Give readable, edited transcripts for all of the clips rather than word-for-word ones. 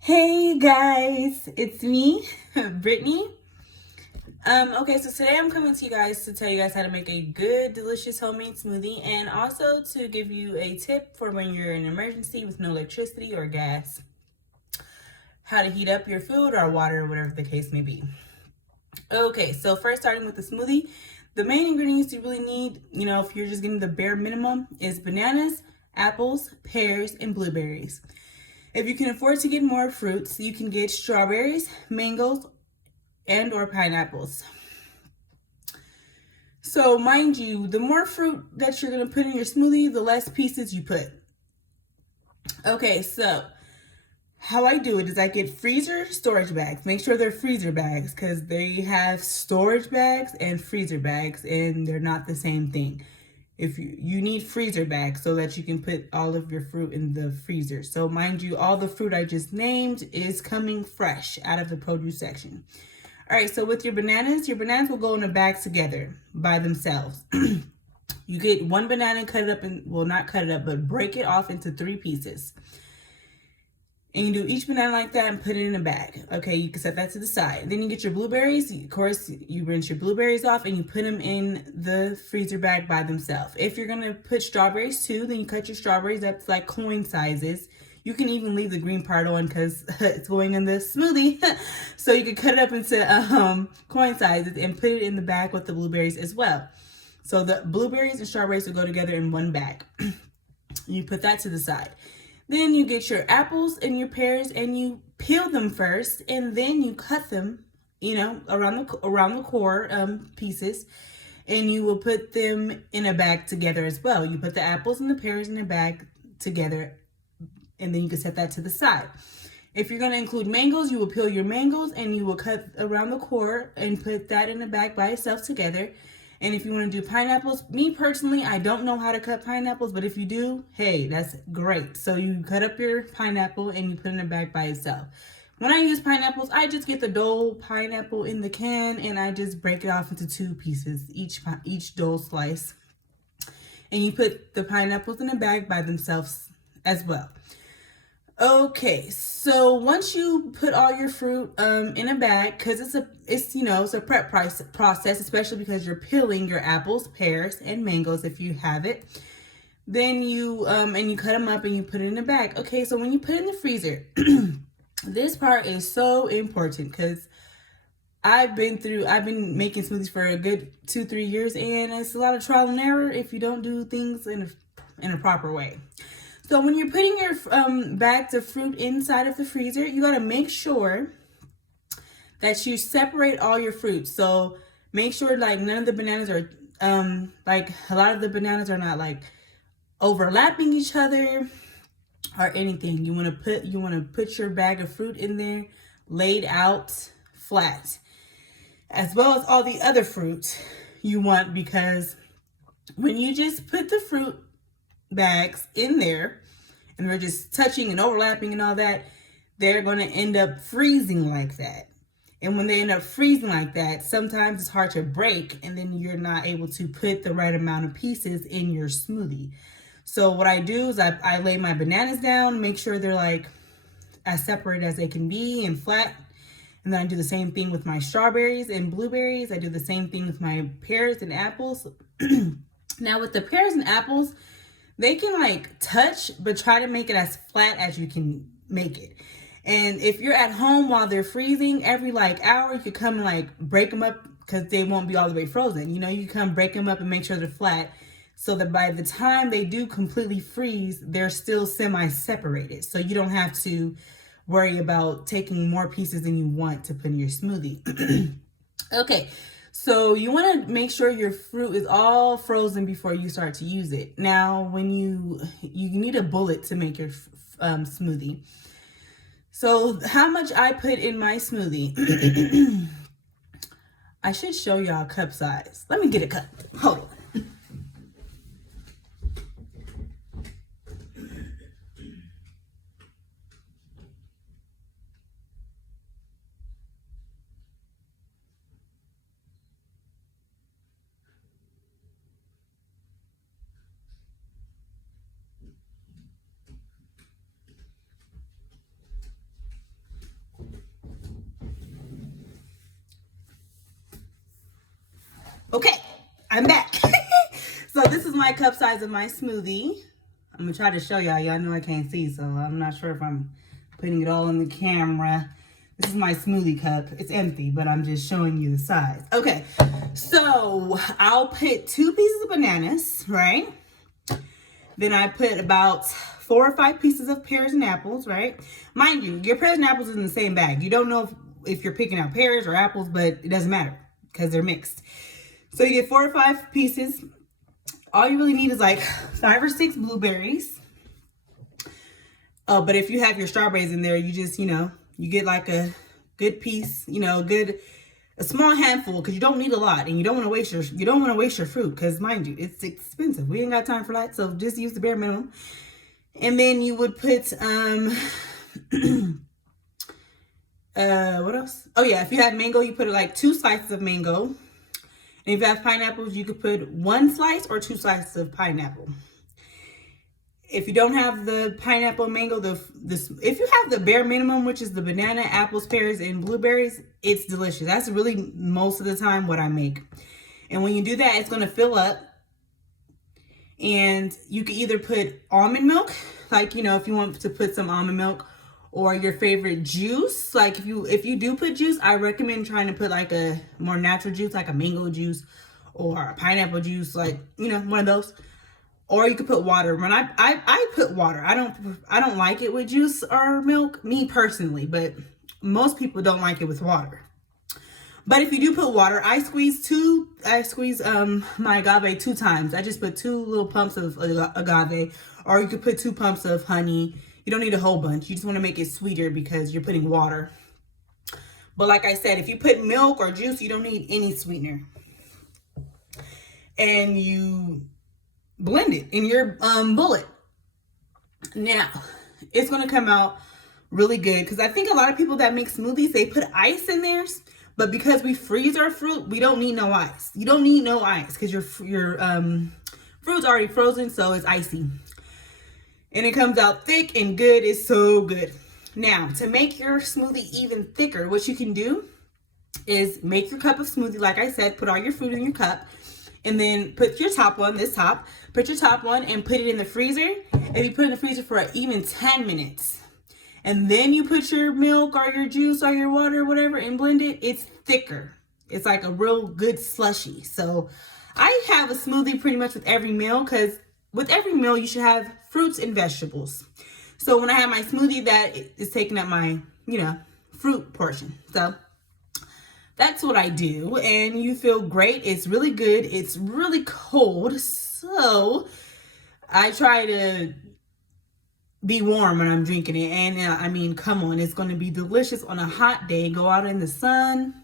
Hey guys, it's me, Brittany. Okay, so today I'm coming to you guys to tell you guys how to make a good, delicious homemade smoothie, and also to give you a tip for when you're in an emergency with no electricity or gas, how to heat up your food or water, whatever the case may be. Okay, so first starting with the smoothie, the main ingredients you really need, if you're just getting the bare minimum, is bananas, apples, pears, and blueberries. If you can afford to get more fruits, you can get strawberries, mangoes, and or pineapples. So mind you, the more fruit that you're going to put in your smoothie, the less pieces you put. Okay, so how I do it is I get freezer storage bags. Make sure they're freezer bags because they have storage bags and freezer bags, and they're not the same thing. If you need freezer bags so that you can put all of your fruit in the freezer. So mind you, all the fruit I just named is coming fresh out of the produce section. All right, so with your bananas will go in a bag together by themselves. You get one banana, cut it up, and well, not cut it up, but break it off into 3 pieces. And you do each banana like that and put it in a bag. Okay, you can set that to the side. Then you get your blueberries. Of course, you rinse your blueberries off and you put them in the freezer bag by themselves. If you're going to put strawberries too, then you cut your strawberries up to like coin sizes. You can even leave the green part on because it's going in the smoothie. So you can cut it up into coin sizes and put it in the bag with the blueberries as well. So the blueberries and strawberries will go together in one bag. You put that to the side. Then you get your apples and your pears and you peel them first, and then you cut them, around the core pieces, and you will put them in a bag together as well. You put the apples and the pears in a bag together, and then you can set that to the side. If you're going to include mangoes, you will peel your mangoes and you will cut around the core and put that in a bag by itself together. And if you want to do pineapples, me personally, I don't know how to cut pineapples, but if you do, hey, that's great. So you cut up your pineapple and you put it in a bag by itself. When I use pineapples, I just get the Dole pineapple in the can and I just break it off into 2 pieces, each Dole slice. And you put the pineapples in a bag by themselves as well. Okay, so once you put all your fruit in a bag, because it's a prep process, especially because you're peeling your apples, pears, and mangoes if you have it. Then you cut them up and you put it in a bag. Okay, so when you put it in the freezer, this part is so important because I've been making smoothies for a good 2-3 years, and it's a lot of trial and error if you don't do things in a proper way. So when you're putting your bags of fruit inside of the freezer, you got to make sure that you separate all your fruits. So make sure like none of the bananas are like a lot of the bananas are not like overlapping each other or anything. You want to put your bag of fruit in there laid out flat, as well as all the other fruits you want, because when you just put the fruit bags in there and we're just touching and overlapping and all that, they're going to end up freezing like that. And when they end up freezing like that, sometimes it's hard to break, and then you're not able to put the right amount of pieces in your smoothie. So what I do is I lay my bananas down, make sure they're like as separate as they can be and flat. And then I do the same thing with my strawberries and blueberries. I do the same thing with my pears and apples. Now with the pears and apples, they can like touch, but try to make it as flat as you can make it. And if you're at home while they're freezing, every like hour, you come and like break them up because they won't be all the way frozen. You come break them up and make sure they're flat so that by the time they do completely freeze, they're still semi-separated. So you don't have to worry about taking more pieces than you want to put in your smoothie. Okay. So you want to make sure your fruit is all frozen before you start to use it. Now, when you need a bullet to make your smoothie. So how much I put in my smoothie? I should show y'all cup size. Let me get a cup. Hold on. Okay, I'm back. So this is my cup size of my smoothie. I'm gonna try to show y'all. Y'all know I can't see, so I'm not sure if I'm putting it all in the camera. This is my smoothie cup. It's empty, but I'm just showing you the size. Okay, so I'll put 2 pieces of bananas, right? Then I put about 4 or 5 pieces of pears and apples, right? Mind you, your pears and apples is in the same bag. You don't know if you're picking out pears or apples, but it doesn't matter because they're mixed. So you get 4 or 5 pieces. All you really need is like 5 or 6 blueberries. But if you have your strawberries in there, you just, you get like a good piece, a small handful, because you don't need a lot, and you don't want to waste your fruit, because mind you, it's expensive. We ain't got time for that, so just use the bare minimum. And then you would put what else? Oh yeah, if you have mango, you put like 2 slices of mango. And if you have pineapples, you could put 1 slice or 2 slices of pineapple. If you don't have the pineapple, mango, if you have the bare minimum, which is the banana, apples, pears, and blueberries, it's delicious. That's really most of the time what I make. And when you do that, it's going to fill up. And you can either put almond milk, like, if you want to put some almond milk, or your favorite juice. Like if you do put juice, I recommend trying to put like a more natural juice, like a mango juice or a pineapple juice, like, one of those. Or you could put water. When I put water. I don't like it with juice or milk, me personally, but most people don't like it with water. But if you do put water, I squeeze my agave 2 times. I just put 2 little pumps of agave, or you could put 2 pumps of honey. You don't need a whole bunch. You just want to make it sweeter because you're putting water. But like I said, if you put milk or juice, you don't need any sweetener. And you blend it in your bullet. Now, it's going to come out really good, because I think a lot of people that make smoothies, they put ice in theirs, but because we freeze our fruit, we don't need no ice. You don't need no ice because your fruit's already frozen, so it's icy. And it comes out thick and good. It's so good. Now, to make your smoothie even thicker, what you can do is make your cup of smoothie. Like I said, put all your fruit in your cup. And then put your top on, put your top on and put it in the freezer. And you put it in the freezer for even 10 minutes. And then you put your milk or your juice or your water or whatever and blend it. It's thicker. It's like a real good slushy. So I have a smoothie pretty much with every meal, because with every meal you should have fruits and vegetables. So when I have my smoothie, that is taking up my, fruit portion. So that's what I do, and you feel great. It's really good. It's really cold, so I try to be warm when I'm drinking it. And I mean, come on, it's going to be delicious on a hot day. Go out in the sun,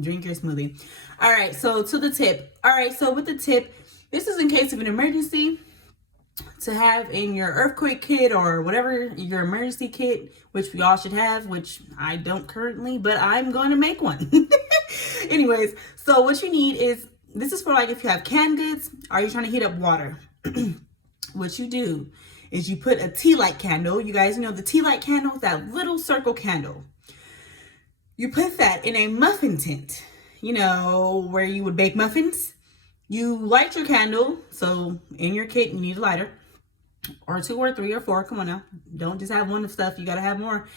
drink your smoothie. All right, so to the tip. All right, so with the tip, this is in case of an emergency, to have in your earthquake kit or whatever, your emergency kit, which we all should have, which I don't currently, but I'm going to make one. Anyways, so what you need is, this is for like if you have canned goods or you're trying to heat up water. What you do is you put a tea light candle. You guys know the tea light candle, that little circle candle. You put that in a muffin tin, where you would bake muffins. You light your candle. So in your kit, you need a lighter, or 2 or 3 or 4. Come on now. Don't just have one of stuff. You got to have more.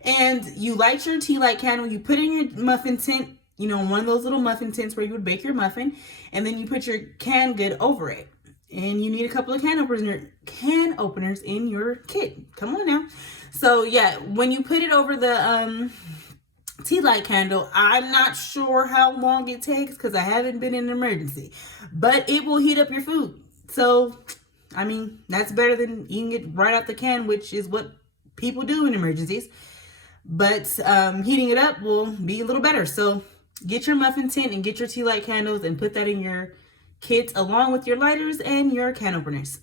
And you light your tea light candle. You put it in your muffin tin, one of those little muffin tins where you would bake your muffin. And then you put your canned good over it. And you need a couple of can openers in your kit. Come on now. So yeah, when you put it over the tea light candle, I'm not sure how long it takes because I haven't been in an emergency, but it will heat up your food. So I mean, that's better than eating it right out the can, which is what people do in emergencies. But heating it up will be a little better. So get your muffin tin and get your tea light candles and put that in your kit along with your lighters and your can openers.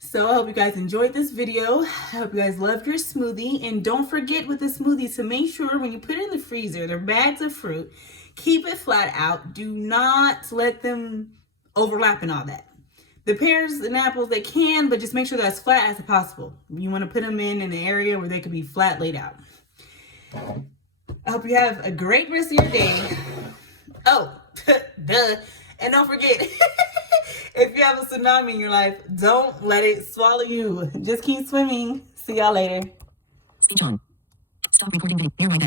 So I hope you guys enjoyed this video. I hope you guys loved your smoothie. And don't forget with the smoothies to make sure when you put it in the freezer, they're bags of fruit, keep it flat out. Do not let them overlap and all that. The pears and apples, they can, but just make sure they're as flat as possible. You want to put them in an area where they could be flat laid out. I hope you have a great rest of your day. Oh, Duh. And don't forget, if you have a tsunami in your life, don't let it swallow you. Just keep swimming. See y'all later. Speech on. Stop recording video. Near my bed.